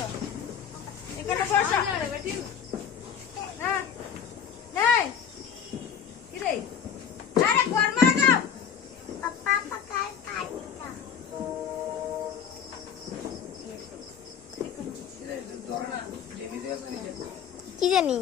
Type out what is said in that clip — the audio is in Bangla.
বসো, এখানে বসো। হ্যাঁ নাই কি রে, আরে গরমা দাও পাপা পাকা কাটটা কি জানি